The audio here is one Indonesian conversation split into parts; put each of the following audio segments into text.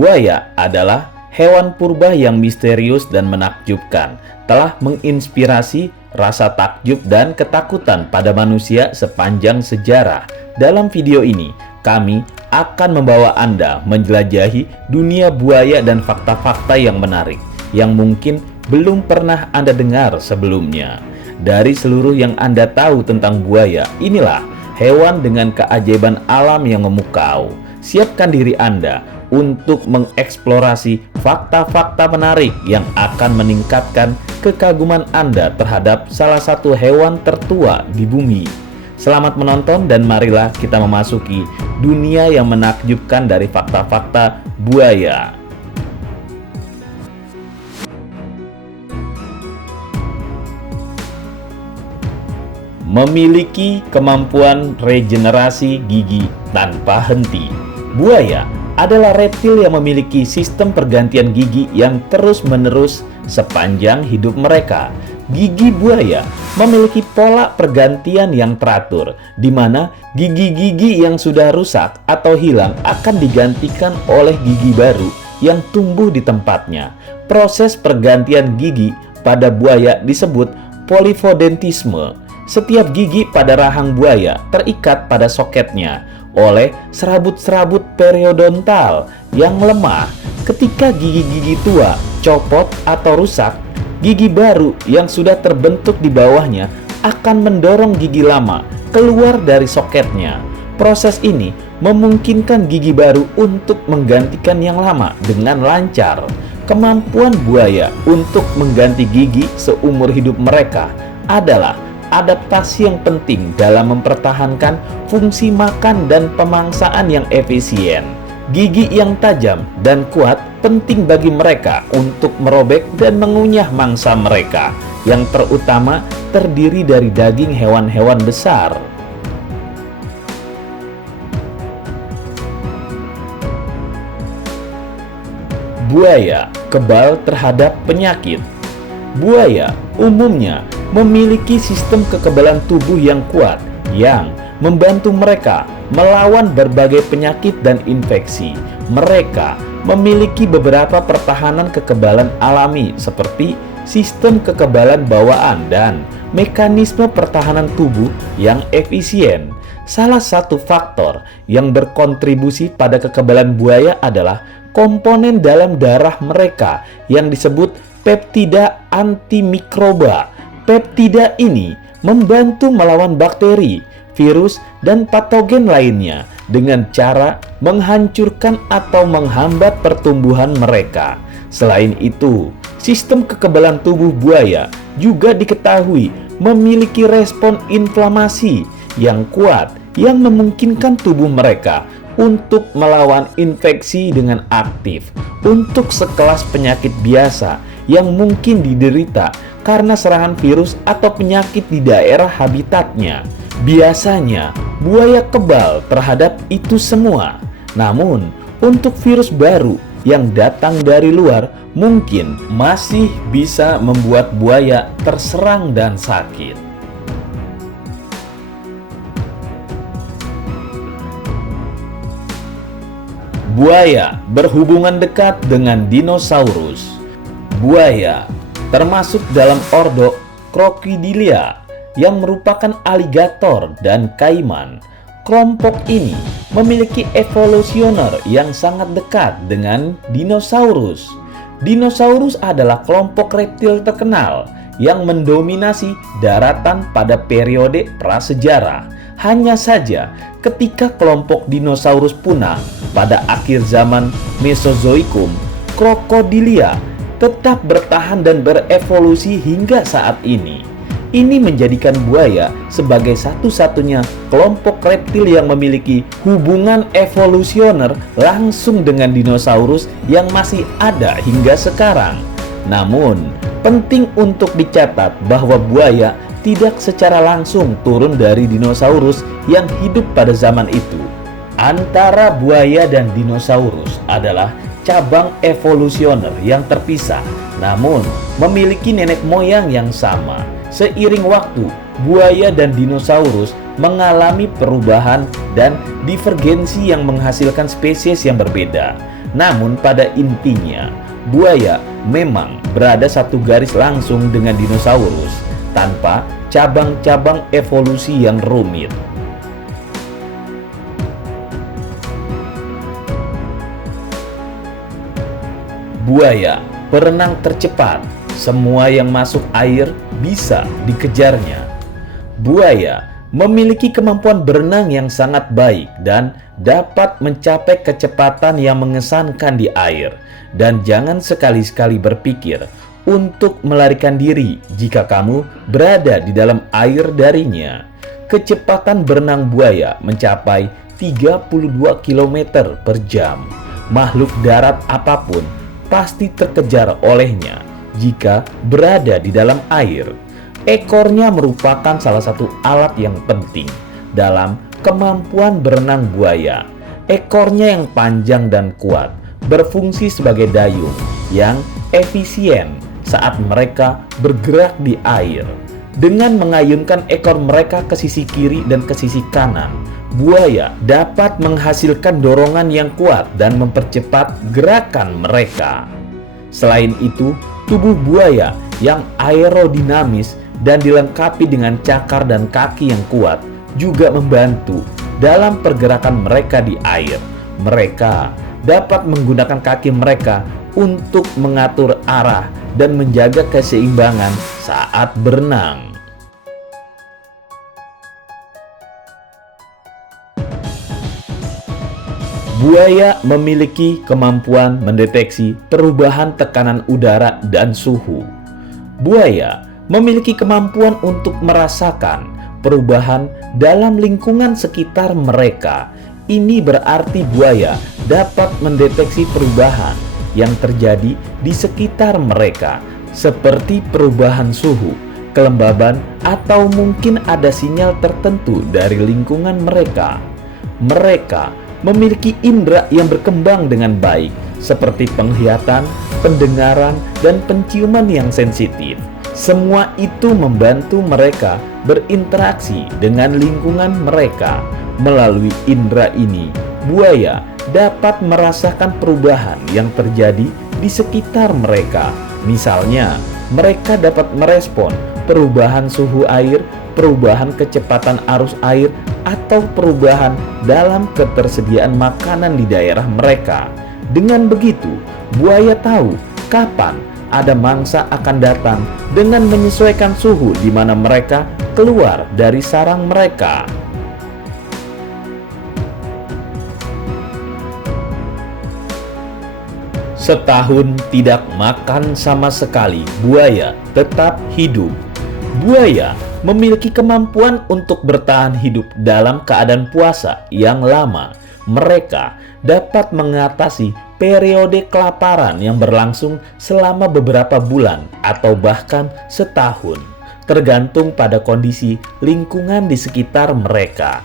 Buaya adalah hewan purba yang misterius dan menakjubkan, telah menginspirasi rasa takjub dan ketakutan pada manusia sepanjang sejarah. Dalam video ini, kami akan membawa Anda menjelajahi dunia buaya dan fakta-fakta yang menarik yang mungkin belum pernah Anda dengar sebelumnya. Dari seluruh yang Anda tahu tentang buaya, inilah hewan dengan keajaiban alam yang memukau. Siapkan diri Anda untuk mengeksplorasi fakta-fakta menarik yang akan meningkatkan kekaguman Anda terhadap salah satu hewan tertua di bumi. Selamat menonton dan marilah kita memasuki dunia yang menakjubkan dari fakta-fakta buaya. Memiliki kemampuan regenerasi gigi tanpa henti. Buaya adalah reptil yang memiliki sistem pergantian gigi yang terus-menerus sepanjang hidup mereka. Gigi buaya memiliki pola pergantian yang teratur, di mana gigi-gigi yang sudah rusak atau hilang akan digantikan oleh gigi baru yang tumbuh di tempatnya. Proses pergantian gigi pada buaya disebut polifodentisme. Setiap gigi pada rahang buaya terikat pada soketnya oleh serabut-serabut periodontal yang lemah. Ketika gigi-gigi tua copot atau rusak, gigi baru yang sudah terbentuk di bawahnya akan mendorong gigi lama keluar dari soketnya. Proses ini memungkinkan gigi baru untuk menggantikan yang lama dengan lancar. Kemampuan buaya untuk mengganti gigi seumur hidup mereka adalah adaptasi yang penting dalam mempertahankan fungsi makan dan pemangsaan yang efisien. Gigi yang tajam dan kuat penting bagi mereka untuk merobek dan mengunyah mangsa mereka, yang terutama terdiri dari daging hewan-hewan besar. Buaya kebal terhadap penyakit. Buaya umumnya memiliki sistem kekebalan tubuh yang kuat yang membantu mereka melawan berbagai penyakit dan infeksi. Mereka memiliki beberapa pertahanan kekebalan alami seperti sistem kekebalan bawaan dan mekanisme pertahanan tubuh yang efisien. Salah satu faktor yang berkontribusi pada kekebalan buaya adalah komponen dalam darah mereka yang disebut peptida antimikroba. Peptida ini membantu melawan bakteri, virus, dan patogen lainnya dengan cara menghancurkan atau menghambat pertumbuhan mereka. Selain itu, sistem kekebalan tubuh buaya juga diketahui memiliki respon inflamasi yang kuat yang memungkinkan tubuh mereka untuk melawan infeksi dengan aktif. Untuk sekelas penyakit biasa yang mungkin diderita karena serangan virus atau penyakit di daerah habitatnya. Biasanya, buaya kebal terhadap itu semua. Namun, untuk virus baru yang datang dari luar mungkin masih bisa membuat buaya terserang dan sakit. Buaya berhubungan dekat dengan dinosaurus. Buaya termasuk dalam ordo Crocodilia yang merupakan aligator dan kaiman. Kelompok ini memiliki evolusioner yang sangat dekat dengan dinosaurus. Dinosaurus adalah kelompok reptil terkenal yang mendominasi daratan pada periode prasejarah. Hanya saja ketika kelompok dinosaurus punah pada akhir zaman Mesozoikum, Crocodilia tetap bertahan dan berevolusi hingga saat ini. Ini menjadikan buaya sebagai satu-satunya kelompok reptil yang memiliki hubungan evolusioner langsung dengan dinosaurus yang masih ada hingga sekarang. Namun, penting untuk dicatat bahwa buaya tidak secara langsung turun dari dinosaurus yang hidup pada zaman itu. Antara buaya dan dinosaurus adalah cabang evolusioner yang terpisah, namun memiliki nenek moyang yang sama. Seiring waktu, buaya dan dinosaurus mengalami perubahan dan divergensi yang menghasilkan spesies yang berbeda. Namun pada intinya, buaya memang berada satu garis langsung dengan dinosaurus tanpa cabang-cabang evolusi yang rumit. Buaya berenang tercepat, semua yang masuk air bisa dikejarnya. Buaya memiliki kemampuan berenang yang sangat baik dan dapat mencapai kecepatan yang mengesankan di air. Dan jangan sekali-sekali berpikir untuk melarikan diri jika kamu berada di dalam air darinya. Kecepatan berenang buaya mencapai 32 km per jam. Makhluk darat apapun pasti terkejar olehnya jika berada di dalam air. Ekornya merupakan salah satu alat yang penting dalam kemampuan berenang buaya. Ekornya yang panjang dan kuat berfungsi sebagai dayung yang efisien saat mereka bergerak di air. Dengan mengayunkan ekor mereka ke sisi kiri dan ke sisi kanan, buaya dapat menghasilkan dorongan yang kuat dan mempercepat gerakan mereka. Selain itu, tubuh buaya yang aerodinamis dan dilengkapi dengan cakar dan kaki yang kuat juga membantu dalam pergerakan mereka di air. Mereka dapat menggunakan kaki mereka untuk mengatur arah dan menjaga keseimbangan saat berenang. Buaya memiliki kemampuan mendeteksi perubahan tekanan udara dan suhu. Buaya memiliki kemampuan untuk merasakan perubahan dalam lingkungan sekitar mereka. Ini berarti buaya dapat mendeteksi perubahan yang terjadi di sekitar mereka, seperti perubahan suhu, kelembaban, atau mungkin ada sinyal tertentu dari lingkungan mereka. Mereka memiliki indera yang berkembang dengan baik, seperti penglihatan, pendengaran, dan penciuman yang sensitif. Semua itu membantu mereka berinteraksi dengan lingkungan mereka. Melalui indera ini, buaya dapat merasakan perubahan yang terjadi di sekitar mereka. Misalnya, mereka dapat merespon perubahan suhu air, perubahan kecepatan arus air, atau perubahan dalam ketersediaan makanan di daerah mereka. Dengan begitu, buaya tahu kapan ada mangsa akan datang dengan menyesuaikan suhu di mana mereka keluar dari sarang mereka. Setahun tidak makan sama sekali, buaya tetap hidup. Buaya memiliki kemampuan untuk bertahan hidup dalam keadaan puasa yang lama. Mereka dapat mengatasi periode kelaparan yang berlangsung selama beberapa bulan atau bahkan setahun, tergantung pada kondisi lingkungan di sekitar mereka.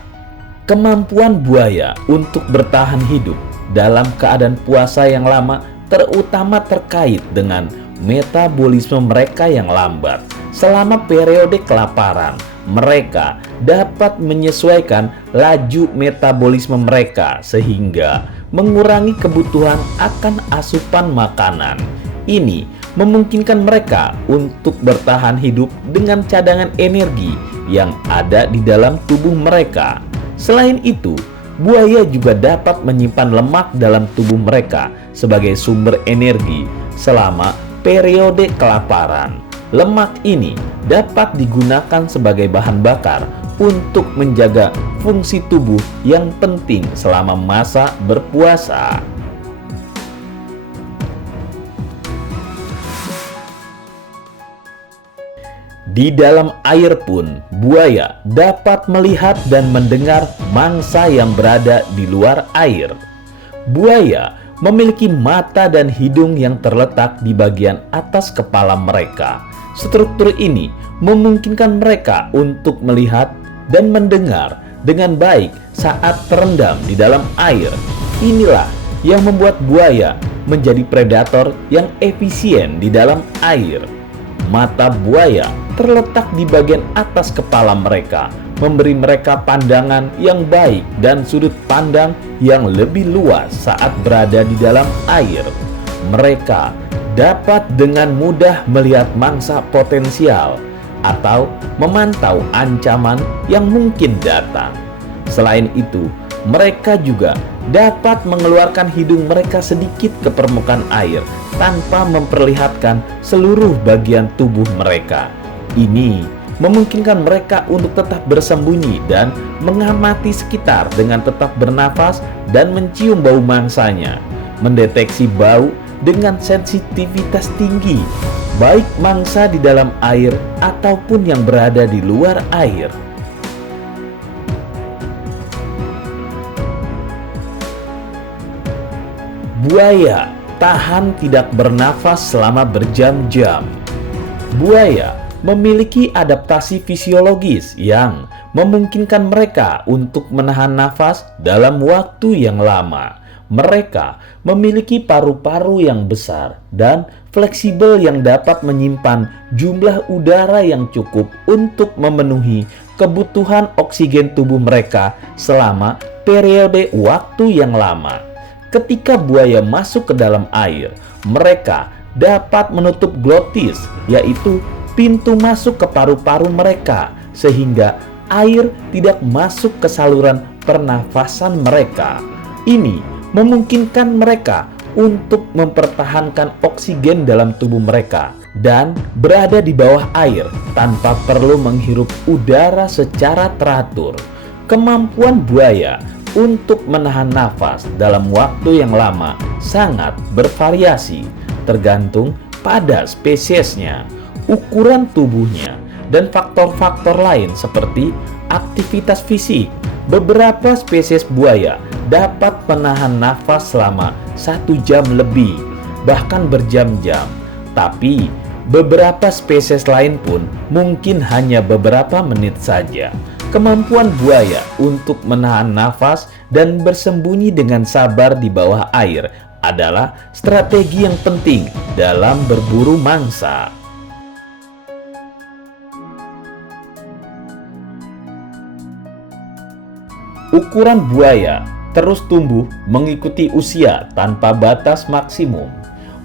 Kemampuan buaya untuk bertahan hidup dalam keadaan puasa yang lama terutama terkait dengan metabolisme mereka yang lambat. Selama periode kelaparan, mereka dapat menyesuaikan laju metabolisme mereka sehingga mengurangi kebutuhan akan asupan makanan. Ini memungkinkan mereka untuk bertahan hidup dengan cadangan energi yang ada di dalam tubuh mereka. Selain itu, buaya juga dapat menyimpan lemak dalam tubuh mereka sebagai sumber energi selama periode kelaparan. Lemak ini dapat digunakan sebagai bahan bakar untuk menjaga fungsi tubuh yang penting selama masa berpuasa. Di dalam air pun, buaya dapat melihat dan mendengar mangsa yang berada di luar air. Buaya memiliki mata dan hidung yang terletak di bagian atas kepala mereka. Struktur ini memungkinkan mereka untuk melihat dan mendengar dengan baik saat terendam di dalam air. Inilah yang membuat buaya menjadi predator yang efisien di dalam air. Mata buaya terletak di bagian atas kepala mereka, memberi mereka pandangan yang baik dan sudut pandang yang lebih luas saat berada di dalam air. Mereka dapat dengan mudah melihat mangsa potensial atau memantau ancaman yang mungkin datang. Selain itu, mereka juga dapat mengeluarkan hidung mereka sedikit ke permukaan air tanpa memperlihatkan seluruh bagian tubuh mereka. Ini memungkinkan mereka untuk tetap bersembunyi dan mengamati sekitar dengan tetap bernafas dan mencium bau mangsanya, mendeteksi bau dengan sensitivitas tinggi, baik mangsa di dalam air ataupun yang berada di luar air. Buaya tahan tidak bernafas selama berjam-jam. Buaya memiliki adaptasi fisiologis yang memungkinkan mereka untuk menahan nafas dalam waktu yang lama. Mereka memiliki paru-paru yang besar dan fleksibel yang dapat menyimpan jumlah udara yang cukup untuk memenuhi kebutuhan oksigen tubuh mereka selama periode waktu yang lama. Ketika buaya masuk ke dalam air, mereka dapat menutup glotis, yaitu pintu masuk ke paru-paru mereka, sehingga air tidak masuk ke saluran pernafasan mereka. Ini memungkinkan mereka untuk mempertahankan oksigen dalam tubuh mereka dan berada di bawah air tanpa perlu menghirup udara secara teratur. Kemampuan buaya untuk menahan nafas dalam waktu yang lama sangat bervariasi, tergantung pada spesiesnya, ukuran tubuhnya, dan faktor-faktor lain seperti aktivitas fisik. Beberapa spesies buaya dapat menahan nafas selama 1 jam lebih, bahkan berjam-jam. Tapi beberapa spesies lain pun mungkin hanya beberapa menit saja. Kemampuan buaya untuk menahan nafas dan bersembunyi dengan sabar di bawah air adalah strategi yang penting dalam berburu mangsa. Ukuran buaya terus tumbuh mengikuti usia tanpa batas maksimum.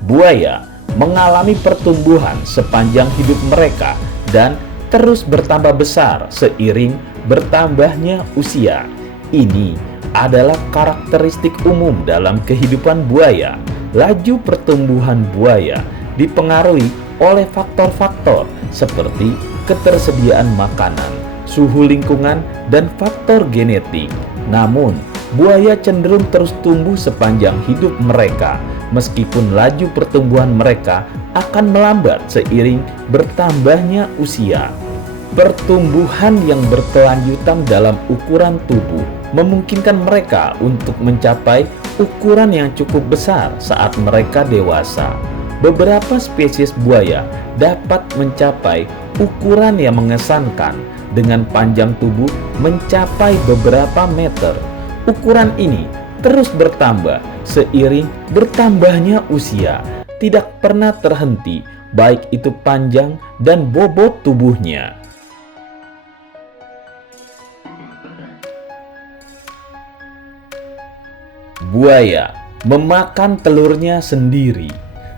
Buaya mengalami pertumbuhan sepanjang hidup mereka dan terus bertambah besar seiring bertambahnya usia. Ini adalah karakteristik umum dalam kehidupan buaya. Laju pertumbuhan buaya dipengaruhi oleh faktor-faktor seperti ketersediaan makanan, suhu lingkungan, dan faktor genetik. Namun, buaya cenderung terus tumbuh sepanjang hidup mereka, meskipun laju pertumbuhan mereka akan melambat seiring bertambahnya usia. Pertumbuhan yang berkelanjutan dalam ukuran tubuh memungkinkan mereka untuk mencapai ukuran yang cukup besar saat mereka dewasa. Beberapa spesies buaya dapat mencapai ukuran yang mengesankan dengan panjang tubuh mencapai beberapa meter. Ukuran ini terus bertambah seiring bertambahnya usia, tidak pernah terhenti, baik itu panjang dan bobot tubuhnya. Buaya memakan telurnya sendiri.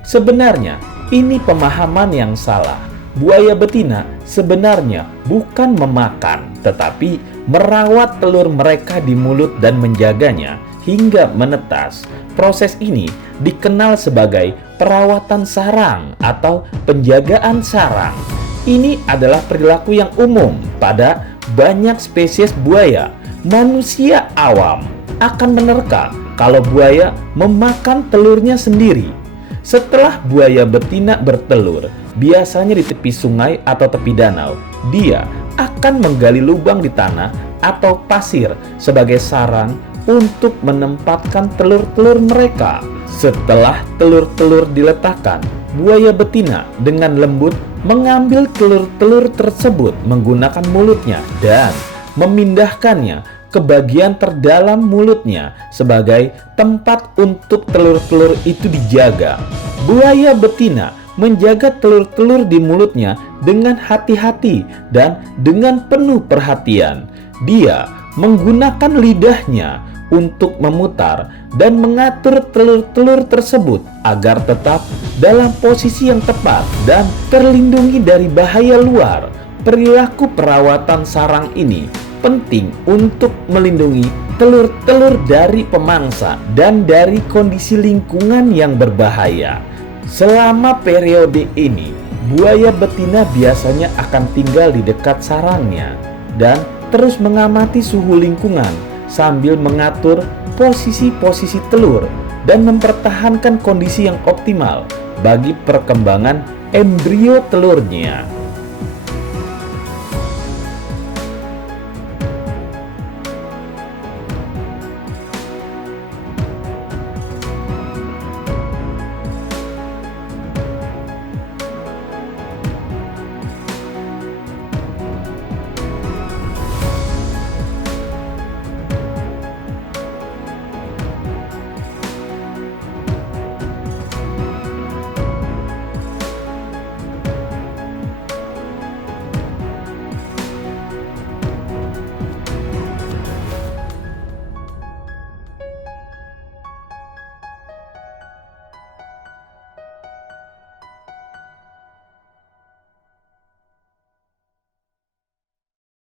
Sebenarnya ini pemahaman yang salah. Buaya betina sebenarnya bukan memakan, tetapi merawat telur mereka di mulut dan menjaganya hingga menetas. Proses ini dikenal sebagai perawatan sarang atau penjagaan sarang. Ini adalah perilaku yang umum pada banyak spesies buaya. Manusia awam akan menerka kalau buaya memakan telurnya sendiri. Setelah buaya betina bertelur, biasanya di tepi sungai atau tepi danau, dia akan menggali lubang di tanah atau pasir sebagai sarang untuk menempatkan telur-telur mereka. Setelah telur-telur diletakkan, buaya betina dengan lembut mengambil telur-telur tersebut menggunakan mulutnya dan memindahkannya ke bagian terdalam mulutnya sebagai tempat untuk telur-telur itu dijaga. Buaya betina menjaga telur-telur di mulutnya dengan hati-hati dan dengan penuh perhatian. Dia menggunakan lidahnya untuk memutar dan mengatur telur-telur tersebut agar tetap dalam posisi yang tepat dan terlindungi dari bahaya luar. Perilaku perawatan sarang ini penting untuk melindungi telur-telur dari pemangsa dan dari kondisi lingkungan yang berbahaya. Selama periode ini, buaya betina biasanya akan tinggal di dekat sarangnya dan terus mengamati suhu lingkungan sambil mengatur posisi-posisi telur dan mempertahankan kondisi yang optimal bagi perkembangan embrio telurnya.